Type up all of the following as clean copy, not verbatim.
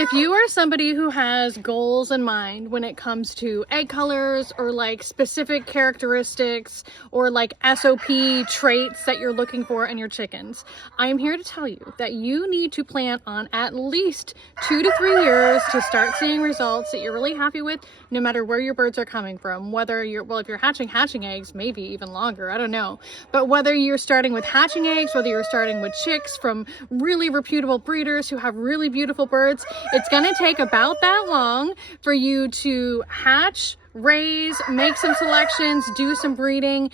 If you are somebody who has goals in mind when it comes to egg colors or like specific characteristics or like SOP traits that you're looking for in your chickens, I am here to tell you that you need to plan on at least 2 to 3 years to start seeing results that you're really happy with, no matter where your birds are coming from. Whether you're, well, if you're hatching eggs, maybe even longer, I don't know. But whether you're starting with hatching eggs, whether you're starting with chicks from really reputable breeders who have really beautiful birds, it's going to take about that long for you to hatch, raise, make some selections, do some breeding,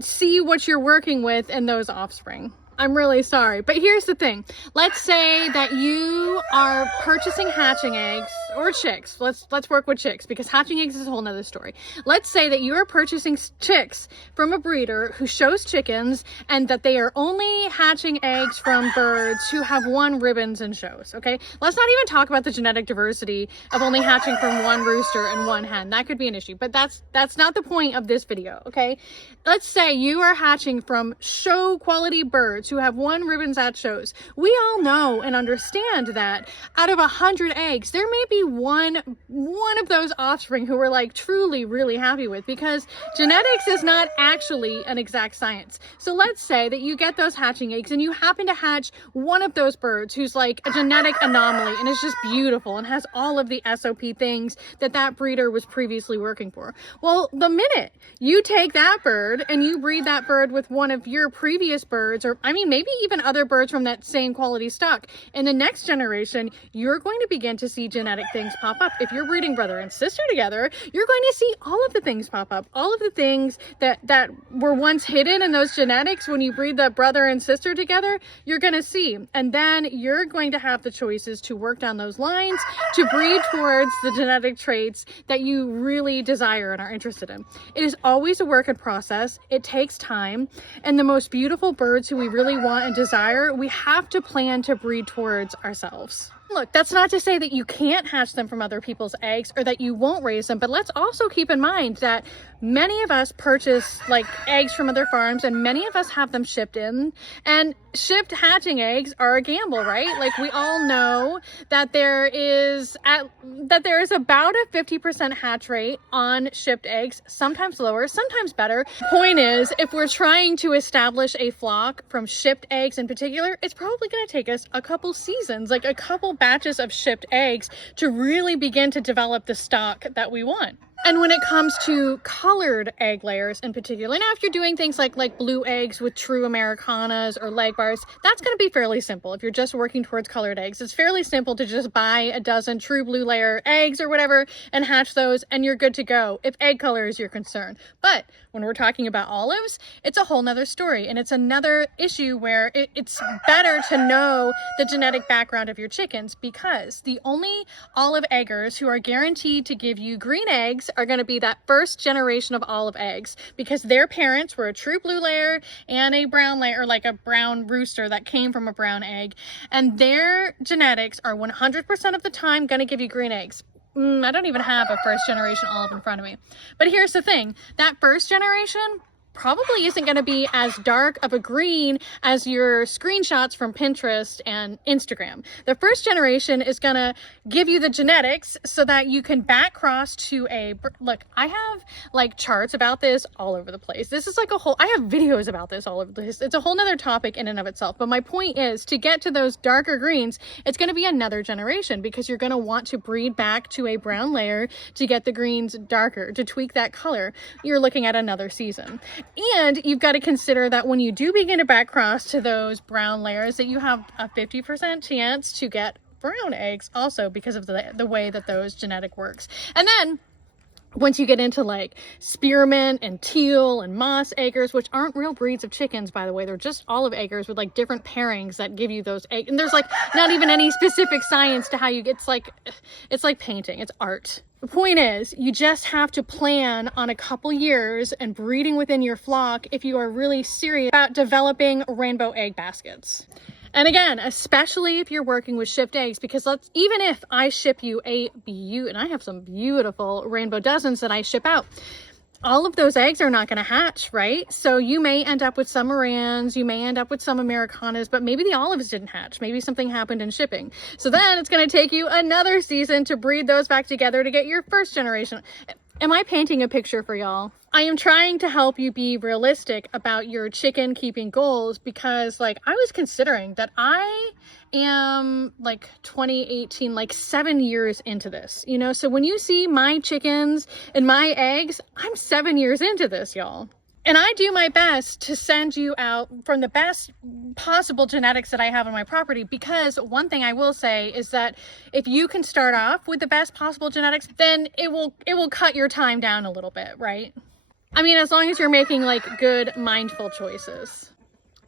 see what you're working with in those offspring. I'm really sorry, but here's the thing. Let's say that you are purchasing hatching eggs or chicks. Let's work with chicks because hatching eggs is a whole nother story. Let's say that you are purchasing chicks from a breeder who shows chickens and that they are only hatching eggs from birds who have won ribbons and shows, okay? Let's not even talk about the genetic diversity of only hatching from one rooster and one hen. That could be an issue, but that's not the point of this video, okay? Let's say you are hatching from show quality birds who have won ribbons at shows. We all know and understand that out of 100 eggs, there may be one of those offspring who we're like truly really happy with, because genetics is not actually an exact science. So let's say that you get those hatching eggs and you happen to hatch one of those birds who's like a genetic anomaly and is just beautiful and has all of the SOP things that breeder was previously working for. Well, the minute you take that bird and you breed that bird with one of your previous birds, or I mean maybe even other birds from that same quality stock, in the next generation you're going to begin to see genetic things pop up. If you're breeding brother and sister together, you're going to see all of the things pop up, all of the things that were once hidden in those genetics. When you breed the brother and sister together, you're going to see, and then you're going to have the choices to work down those lines to breed towards the genetic traits that you really desire and are interested in. It is always a work in process. It takes time, and the most beautiful birds who we really want and desire, we have to plan to breed towards ourselves. Look, that's not to say that you can't hatch them from other people's eggs or that you won't raise them, but let's also keep in mind that many of us purchase like eggs from other farms, and many of us have them shipped in, and shipped hatching eggs are a gamble, right? Like we all know that there is about a 50% hatch rate on shipped eggs, sometimes lower, sometimes better. Point is, if we're trying to establish a flock from shipped eggs in particular, it's probably going to take us a couple seasons, like a couple batches of shipped eggs to really begin to develop the stock that we want. And when it comes to colored egg layers in particular, now if you're doing things like blue eggs with true Americanas or leg bars, that's going to be fairly simple. If you're just working towards colored eggs, it's fairly simple to just buy a dozen true blue layer eggs or whatever and hatch those, and you're good to go if egg color is your concern. But when we're talking about olives, it's a whole nother story, and it's another issue where it's better to know the genetic background of your chickens, because the only olive eggers who are guaranteed to give you green eggs are going to be that first generation of olive eggs, because their parents were a true blue layer and a brown layer, or like a brown rooster that came from a brown egg, and their genetics are 100% of the time going to give you green eggs. I don't even have a first generation olive in front of me. But here's the thing, that first generation probably isn't going to be as dark of a green as your screenshots from Pinterest and Instagram. The first generation is going to give you the genetics so that you can back cross to a, look, I have like charts about this all over the place. This is like I have videos about this all over the place. It's a whole nother topic in and of itself. But my point is, to get to those darker greens, it's going to be another generation, because you're going to want to breed back to a brown layer to get the greens darker, to tweak that color. You're looking at another season. And you've got to consider that when you do begin to back cross to those brown layers, that you have a 50% chance to get brown eggs also, because of the way that those genetic works. And then once you get into like spearmint and teal and moss eggers, which aren't real breeds of chickens, by the way, they're just olive eggers with like different pairings that give you those eggs. And there's like not even any specific science to how you get, it's like painting, it's art. The point is, you just have to plan on a couple years and breeding within your flock if you are really serious about developing rainbow egg baskets. And again, especially if you're working with shipped eggs, because even if I ship you and I have some beautiful rainbow dozens that I ship out, all of those eggs are not going to hatch, right? So you may end up with some Morans, you may end up with some Americanas, but maybe the olives didn't hatch. Maybe something happened in shipping. So then it's going to take you another season to breed those back together to get your first generation. Am I painting a picture for y'all? I am trying to help you be realistic about your chicken keeping goals, because like I was considering that I am like 2018, like 7 years into this, you know? So when you see my chickens and my eggs, I'm 7 years into this, y'all. And I do my best to send you out from the best possible genetics that I have on my property, because one thing I will say is that if you can start off with the best possible genetics, then it will cut your time down a little bit, right? I mean, as long as you're making like good, mindful choices.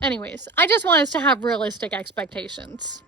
Anyways, I just want us to have realistic expectations.